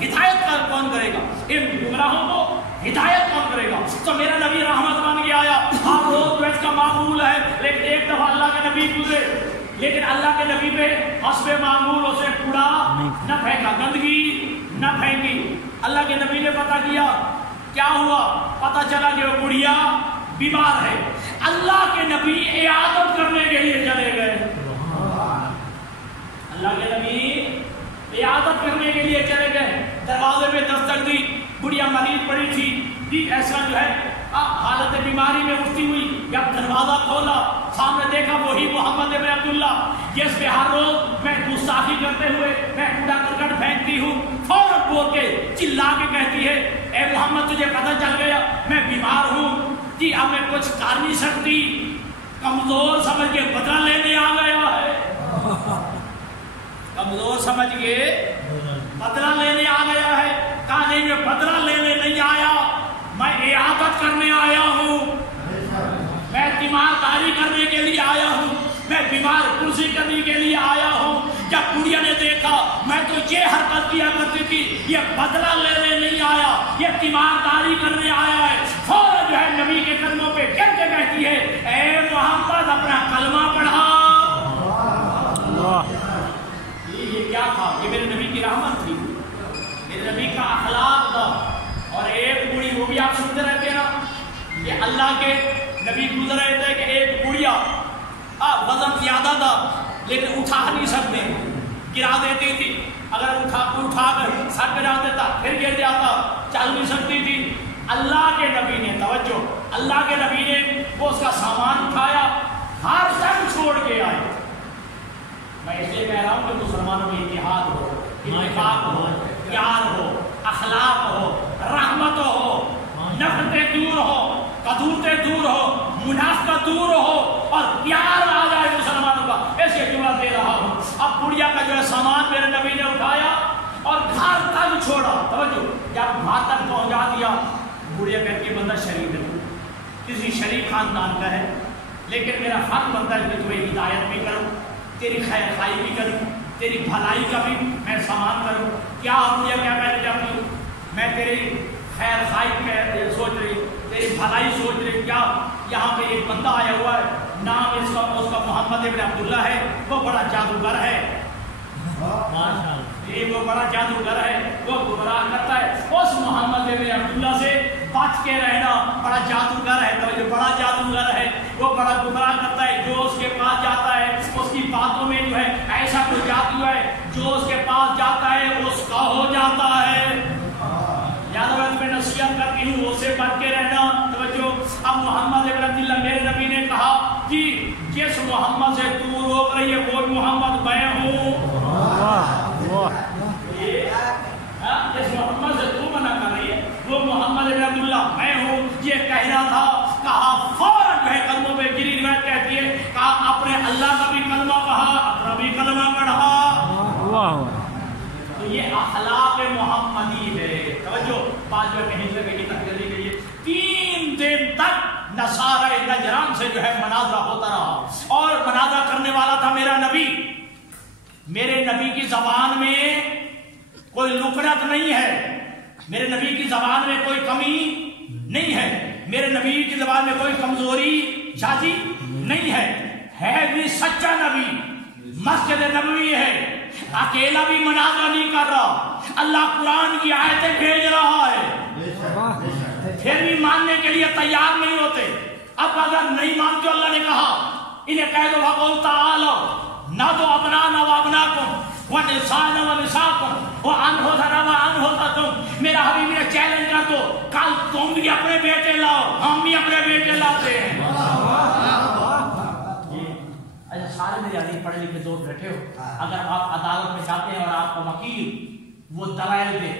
ہدایت کون کرے گا؟ ان گمراہوں کو ہدایت کون کرے گا؟ تو میرا نبی رحمت بن کے آیا، ہر روز بیٹھ کا معمول ہے، لیکن ایک دفعہ اللہ کے نبی گزرے، لیکن اللہ کے نبی پہ حسب معمول اسے کوڑا نہ پھینکا، گندگی نہ پھینکی۔ اللہ کے نبی نے پتہ کیا، کیا ہوا؟ پتہ چلا کہ وہ بڑھیا بیمار ہے۔ اللہ کے نبی عیادت کرنے کے لیے چلے گئے، اللہ کے نبی عیادت کرنے کے لیے چلے گئے، دروازے پہ دستک دی، بڑھیا مریض پڑی تھی، ایسا جو ہے حالت بیماری میں اٹھتی ہوئی، جب دروازہ کھولا سامنے دیکھا وہی محمد ابن عبداللہ، جس پہ ہر روز میں گستاخی کرتے ہوئے میں کوڑا کرکٹ پھینکتی ہوں، فوراً بول کے چلا کے کہتی ہے، اے محمد تجھے پتہ چل گیا میں بیمار ہوں جی، اب میں کچھ کر نہیں سکتی، کمزور سمجھ کے بدلہ لینے آ گیا ہے، کمزور سمجھ کے بدلہ لینے آ گیا ہے۔ کہا نہیں میں بدلہ لینے نہیں آیا، میں عیادت کرنے آیا ہوں، میں تیمارداری کرنے کے لیے آیا ہوں، میں بیمار کرسی کرنے کے لیے آیا ہوں۔ جب بڑھیا نے دیکھا میں تو یہ حرکت کیا کرتی تھی، یہ بدلہ لینے نہیں آیا، یہ تیمارداری کرنے آیا ہے، فوراً جو ہے نبی کے قدموں پہ گر کے کہتی ہے، اے محمد اپنا کلمہ پڑھا۔ یہ کیا تھا؟ یہ میرے نبی کی رحمت تھی، میرے نبی کا اخلاق تھا۔ اور ایک بوڑھی، وہ بھی آپ سنتے رہتے ہیں نا کہ اللہ کے نبی گزر رہے تھے کہ ایک بوڑھیا وزن زیادہ تھا لیکن اٹھا نہیں سکتے، گرا دیتی تھی، اگر اٹھا کر سر پہ ڈال دیتا پھر گر جاتا، چل نہیں سکتی تھی۔ اللہ کے نبی نے، توجہ، اللہ کے نبی نے وہ اس کا سامان اٹھایا، ہر سب چھوڑ کے آئے۔ میں اس لیے کہہ رہا ہوں کہ مسلمانوں میں اتحاد ہو، اتفاق ہو، پیار ہو، اخلاق ہو، رحمت ہو، نفرتیں دور ہو، قدورتیں دور ہو، منافقت دور ہو، اور پیار آ جائے مسلمانوں کا، ایسے جملہ دے رہا ہوں۔ اب بڑھیا کا جو ہے سامان میرے نبی نے اٹھایا اور گھر تک چھوڑا، توجہ، جب گھر تک پہنچا دیا، بڑھیا کہتی ہے بندہ شریف ہے، کسی شریف خاندان کا ہے، لیکن میرا حق بنتا ہے کہ تمہیں ہدایت بھی کروں، تیری خیر خائی بھی کروں، تیری بھلائی کا بھی میں سامان کروں. کیا ابویا کیا کہنا چاہتی ہوں؟ میں تیری خیر خواہی میں سوچ رہی ہوں، تیری بھلائی سوچ رہی. کیا یہاں پہ ایک بندہ آیا ہوا ہے، نام اس کا محمد ابن عبداللہ ہے، وہ بڑا جادوگر ہے. یہ وہ بڑا جادوگر ہے، وہ گمراہ کرتا ہے. اس محمد ابن عبداللہ سے بچ کے رہنا. بڑا جادوگر ہے، تو یہ بڑا جادوگر ہے، وہ بڑا گمراہ کرتا ہے. جو اس کے پاس جاتا ہے اس کی باتوں میں جو ہے ایسا کوئی جادو ہے، جو اس کے پاس جاتا ہے اس کا ہو جاتا ہے. یاد میں تمہیں نصیحت کرتی ہوں، اسے بچ کے رہنا. توجہ. اب محمد ابن عبداللہ میرے نبی نے کہا کہ جس محمد سے تو روک رہی ہے وہ محمد میں ہوں. جس محمد سے تو منع کر رہی ہے وہ محمد ابن عبداللہ میں ہوں. یہ کہنا تھا. کہا فوراً جو ہے قدموں پہ گری. روایت کہتی ہے کہا اپنے اللہ کا بھی کلمہ کہا، اپنا بھی کلمہ پڑھا. تو یہ اخلاق محمدی ہے. توجہ. بعد میں کہیں سے کہیں تک چلی گئی ہے. 3 دن تک نصارہ نجران سے جو ہے مناظرہ ہوتا رہا، اور مناظرہ کرنے والا تھا میرا نبی. میرے نبی کی زبان میں کوئی لکنت نہیں ہے، میرے نبی کی زبان میں کوئی کمی نہیں ہے، میرے نبی کی زبان میں کوئی کمزوری جاتی نہیں ہے بھی سچا نبی. مسجد نبوی ہے، اکیلا بھی مناظرہ نہیں کر رہا، اللہ قرآن کی آیتیں بھیج رہا ہے، پھر بھی ماننے کے لیے تیار نہیں ہوتے. اب اگر نہیں مانتے، اللہ نے کہا انہیں کہہ دو وَقُلْ تَعَالَوْا نَدْعُ أَبْنَاءَنَا وَأَبْنَاءَكُمْ وَنِسَاءَنَا وَنِسَاءَكُمْ وَأَنفُسَنَا وَأَنفُسَكُمْ. میرا حبیب نے چیلنج کر دو، کل تم بھی اپنے بیٹے لاؤ، ہم بھی اپنے بیٹے لاتے ہیں. اچھا سارے میرے علی پڑھے لکھے دوست بیٹھے ہو، اگر آپ عدالت میں جاتے ہیں اور آپ کا وکیل وہ دلائل دے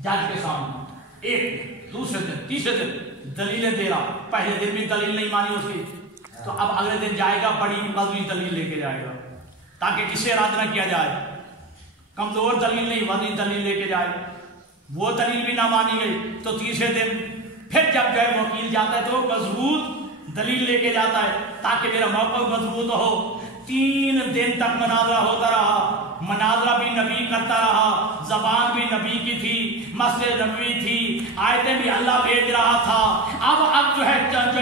جج کے سامنے، ایک دوسرے دن تیسرے دن دلیلیں دے رہا، پہلے دن بھی دلیل نہیں مانی اس کی، تو اب اگلے دن جائے گا بڑی وزنی دلیل لے کے جائے گا تاکہ کسے رد نہ کیا جائے. کمزور دلیل نہیں، وزنی دلیل لے کے جائے. وہ دلیل بھی نہ مانی گئی تو تیسرے دن پھر جب گئے وکیل جاتا ہے تو مضبوط دلیل لے کے جاتا ہے تاکہ میرا موقف مضبوط ہو. 3 دن تک مناظرہ ہوتا رہا، مناظرہ بھی نبی کرتا رہا، زبان بھی نبی کی تھی، مسجد نبوی تھی، آیتیں بھی اللہ بھیج رہا تھا. اب جو ہے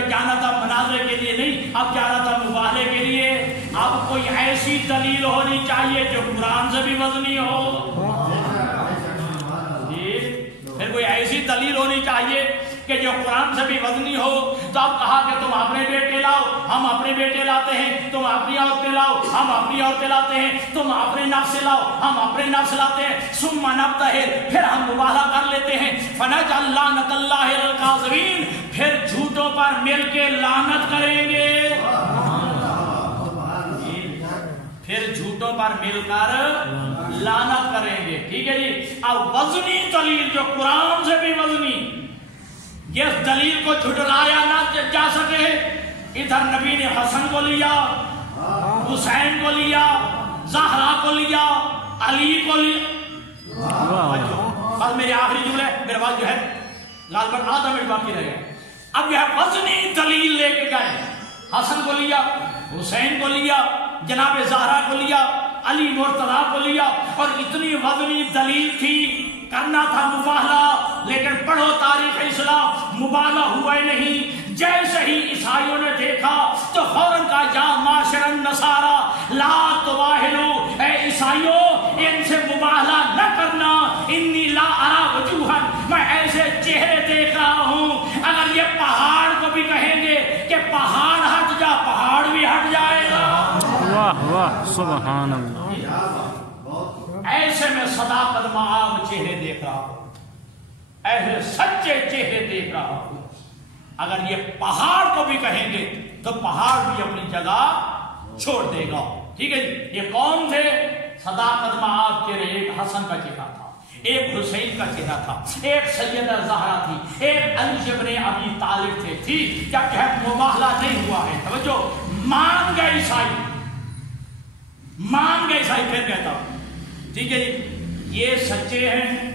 جانا تھا مناظرے کے لیے نہیں، اب جانا تھا مباہلے کے لیے. اب کوئی ایسی دلیل ہونی چاہیے جو قرآن سے بھی وزنی ہو. پھر کوئی ایسی دلیل ہونی چاہیے کہ جو قرآن سے بھی وزنی ہو. تو اب کہا کہ تم اپنے بیٹے لاؤ، ہم اپنے بیٹے لاتے ہیں. تم اپنی عورتیں لاؤ، ہم اپنی عورتیں لاتے ہیں. تم اپنے نفس لاؤ، ہم اپنے نفس لاتے ہیں. ثم نبتہل، پھر ہم مباہلہ کر لیتے ہیں. فنجعل لعنۃ اللہ علی الکاذبین، پھر جھوٹوں پر مل کے لعنت کریں گے. پھر جھوٹوں پر مل کر لعنت کریں گے. ٹھیک ہے جی. اب وزنی دلیل جو قرآن سے بھی وزنی، جس دلیل کو جھٹلایا نہ جا سکے. ادھر نبی نے حسن کو لیا، حسین کو لیا، زہرا کو لیا، علی کو لیا. بس میرے آخری جملے، میرے پاس جو ہے غالباً آدھا منٹ باقی رہ گئے. اب یہ وزنی دلیل لے کے گئے. حسن کو لیا، حسین کو لیا، جناب زہرا کو لیا، علی مرتضیٰ کو لیا، اور اتنی وزنی دلیل تھی. کرنا تھا مباہلہ، لیکن پڑھو تاریخ اسلام، مباہلہ ہوا ہی نہیں. جیسے ہی عیسائیوں نے دیکھا تو فوراً کہا یا معاشر النصارى لا تباہلوا، اے عیسائیوں ان سے مباہلہ نہ کرنا. انی لا ارى وجوہا، میں ایسے چہرے دیکھ رہا ہوں. اگر یہ پہاڑ کو بھی کہیں گے کہ پہاڑ ہٹ جا، پہاڑ بھی ہٹ جائے گا. واہ واہ سبحان اللہ. ایسے میں صداقت معاب چہرے دیکھ رہا ہوں، ایسے سچے چہرے دیکھ رہا ہوں. اگر یہ پہاڑ کو بھی کہیں گے تو پہاڑ بھی اپنی جگہ چھوڑ دے گا. ٹھیک ہے جی. یہ کون تھے؟ صداقت معاب چہرے. ایک حسن کا چہرہ تھا، ایک حسین کا چہرہ تھا، ایک سیدہ زہرا تھی، ایک علی ابن ابی طالب تھے. ٹھیک. کیا کہ مباہلہ نہیں ہوا ہے. توجہ. مان گئے عیسائی، مان گئے عیسائی. پھر کہتا ہوں ٹھیک ہے جی، یہ سچے ہیں،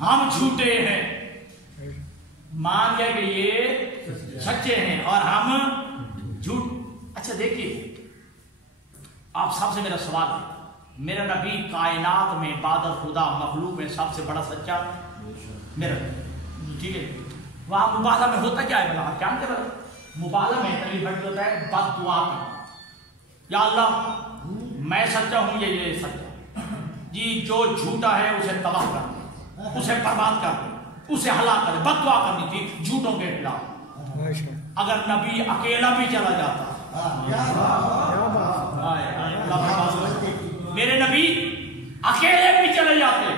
ہم جھوٹے ہیں. مان گئے کہ یہ سچے ہیں اور ہم جھوٹ. اچھا دیکھیے، آپ سب سے میرا سوال ہے، میرا نبی کائنات میں بعد خدا مخلوق میں سب سے بڑا سچا میرا نبی. ٹھیک ہے. وہاں مبالغہ میں ہوتا کیا ہے بلا آپ جانتے ہیں؟ مبالغہ میں تبھی بڑھ ہوتا ہے بد دعا کرنا. یا اللہ میں سچا ہوں یہ سچا جی، جو جھوٹا ہے اسے تباہ کر دے، اسے برباد کر دے، اسے ہلاک کر دے. بد دعا کرنی تھی جھوٹوں کے خلاف. اگر نبی اکیلا بھی چلا جاتا، میرے نبی اکیلے بھی چلے جاتے،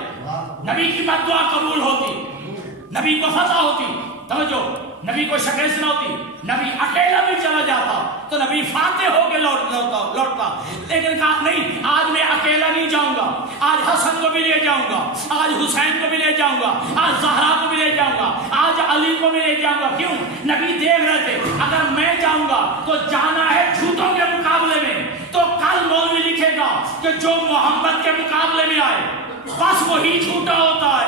نبی کی بد دعا قبول ہوتی، نبی کو فتح ہوتی. توجہ، نبی کو شکست نہ ہوتی. نبی اکیلا بھی چلا جاتا تو نبی فاتح ہو کے لوٹتا. لیکن کہا نہیں، آج میں اکیلا نہیں جاؤں گا، آج حسن کو بھی لے جاؤں گا، آج حسین کو بھی لے جاؤں گا، آج زہرا کو بھی لے جاؤں گا، آج علی کو بھی لے جاؤں گا. کیوں؟ نبی دیکھ رہے تھے اگر میں جاؤں گا تو جانا ہے جھوٹوں کے مقابلے میں، تو کل مولوی لکھے گا کہ جو محمد کے مقابلے میں آئے بس وہی جھوٹا ہوتا ہے.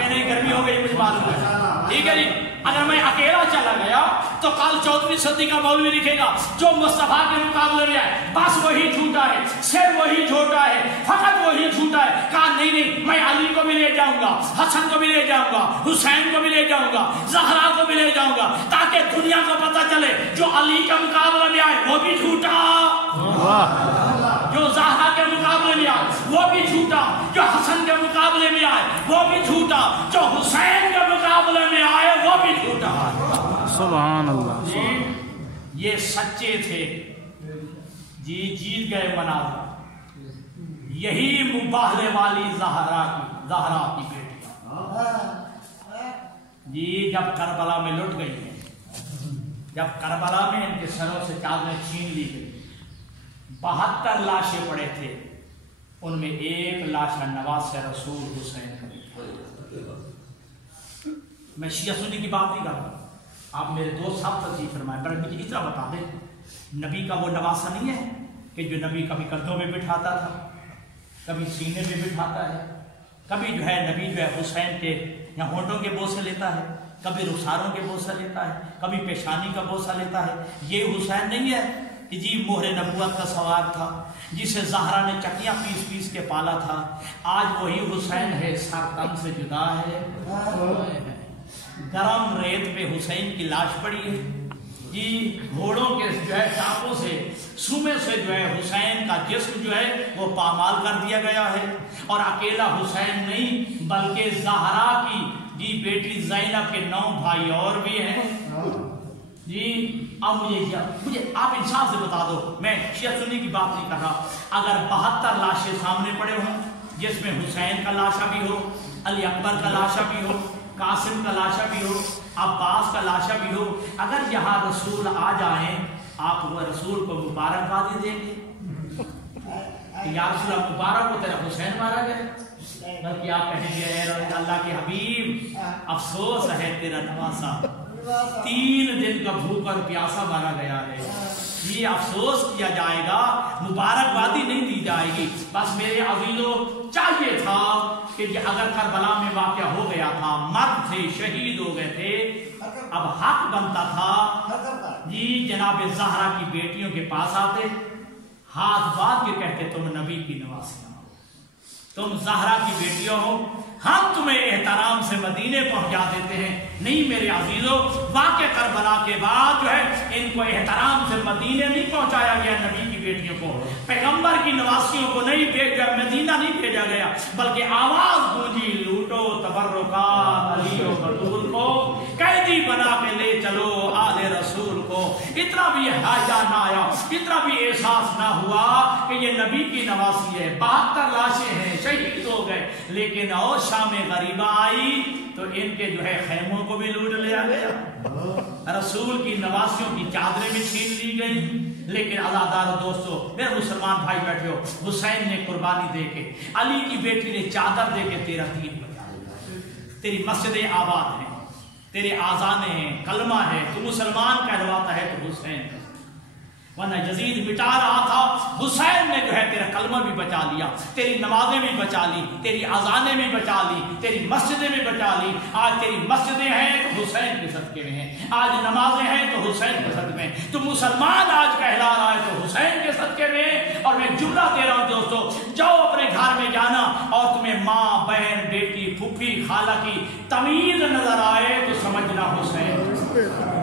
نہیں گرمی ہو گئی مجھے معلوم ہے. ٹھیک ہے جی. اگر میں اکیلا چلا گیا تو کل 14ویں صدی کا مولوی لکھے گا جو مصطفیٰ کے مقابلے میں آئے بس وہی جھوٹا ہے، صرف وہی جھوٹا ہے، فقط وہی جھوٹا ہے. کہا نہیں نہیں، میں علی کو بھی لے جاؤں گا، حسن کو بھی لے جاؤں گا، حسین کو بھی لے جاؤں گا، زہرا کو بھی لے جاؤں گا، تاکہ دنیا کو پتہ چلے جو علی کے مقابلے میں آئے وہ بھی جھوٹا، جو زہرا کے مقابلے میں آئے وہ بھی جھوٹا، جو حسن کے مقابلے میں آئے وہ بھی جھوٹا، جو حسین کے مقابلے میں آئے وہ بھی جھوٹا. سبحان اللہ. یہ سچے تھے جی، جیت گئے مناظر. یہی مباہلے والی زہرا کی بیٹیاں جی جب کربلا میں لٹ گئی ہیں، جب کربلا میں ان کے سروں سے چادریں چھین لی گئی، 72 لاشیں پڑے تھے، ان میں ایک لاش نواز رسول حسین کا. میں شیعہ سنی کی بات نہیں کر رہا، آپ میرے دوست صاحب تصدیق فرمائیں، پر مجھے اتنا بتا دیں نبی کا وہ نواسہ نہیں ہے کہ جو نبی کبھی کندھوں میں بٹھاتا تھا، کبھی سینے میں بٹھاتا ہے، کبھی جو ہے نبی جو ہے حسین کے یا ہونٹوں کے بوسے لیتا ہے، کبھی رخساروں کے بوسہ لیتا ہے، کبھی پیشانی کا بوسہ لیتا ہے. یہ حسین نہیں ہے کہ جی مہر نبوت کا سوار تھا جسے زہرا نے چکیاں پیس پیس کے پالا تھا. آج وہی حسین ہے، سر تن سے جدا ہے. گرم ریت پہ حسین کی لاش پڑی ہے جی، گھوڑوں کے جو ہے ٹانپوں سے سومے سے جو ہے حسین کا جسم جو ہے وہ پامال کر دیا گیا ہے. اور اکیلا حسین نہیں بلکہ زہرا کی جی بیٹی زینب کے 9 بھائی اور بھی ہیں جی. اب مجھے آپ انصاف سے بتا دو، میں شیعہ سنی کی بات نہیں کر رہا، اگر 72 لاشیں سامنے پڑے ہوں جس میں حسین کا لاشا بھی ہو، علی اکبر کا لاشا بھی ہو، قاسم کا لاشا بھی ہو، عباس کا لاشا بھی ہو، اگر یہاں رسول آ جائیں آپ وہ رسول کو مبارکباد دیں گے کہ یا رسول اللہ مبارک ہو تیرا حسین مارا گیا؟ بلکہ آپ کہیں گے اے اللہ کے حبیب افسوس ہے تیرا نواسا 3 دن کا بھوکا اور پیاسا مارا گیا ہے. یہ افسوس کیا جائے گا، مبارکبادی نہیں دی جائے گی. بس میرے عزیزوں چاہیے تھا کہ اگر کربلا میں واقعہ ہو گیا تھا، مرد تھے، شہید ہو گئے تھے، اب حق بنتا تھا جی جناب زہرا کی بیٹیوں کے پاس آتے، ہاتھ باندھ کے کہتے تم نبی کی نواسیاں ہو، تم زہرا کی بیٹیاں ہو، ہم تمہیں احترام سے مدینے پہنچا دیتے ہیں. نہیں میرے عزیزوں، واقع کربلا کے بعد جو ہے ان کو احترام سے مدینے نہیں پہنچایا گیا، نبی کی بیٹیوں کو، پیغمبر کی نواسیوں کو نہیں بھیجا، مدینہ نہیں بھیجا گیا، بلکہ آواز گونجی لوٹو تبرکات علی و بطول کو، قیدی بنا کے لے چلو آل رسول کو. اتنا بھی حاجہ نہ آیا، اتنا بھی احساس نہ ہوا کہ یہ نبی کی نواسی ہے. 72 لاشیں ہیں، شہید ہو گئے، لیکن اور شام غریبہ آئی تو ان کے جو ہے خیموں کو بھی لوٹ لیا گیا، رسول کی نواسیوں کی چادریں بھی چھین لی گئی. لیکن عزادار دوستو، میرے مسلمان بھائی بیٹھے ہو، حسین نے قربانی دے کے، علی کی بیٹی نے چادر دے کے تیرا دین بچا لیا. تیری مسجدیں آباد ہیں، تیرے آذانیں ہیں، کلمہ ہے، تو مسلمان کہلواتا ہے تو حسین کا. ورنہ یزید مٹا رہا تھا، حسین نے جو ہے تیرا کلمہ بھی بچا لیا، تیری نمازیں بھی بچا لی، تیری اذانیں بھی بچا لی، تیری مسجدیں بھی بچا لی. آج تیری مسجدیں ہیں تو حسین کے صدقے میں ہیں، آج نمازیں ہیں تو حسین کے صدقے میں. تو مسلمان آج کہلا رہا ہے تو حسین کے صدقے میں. اور میں جملہ دے رہا ہوں دوستو، جاؤ اپنے گھر میں جانا اور تمہیں ماں، بہن، بیٹی، پھوپھی، خالہ کی تمیز نظر آئے تو سمجھنا حسین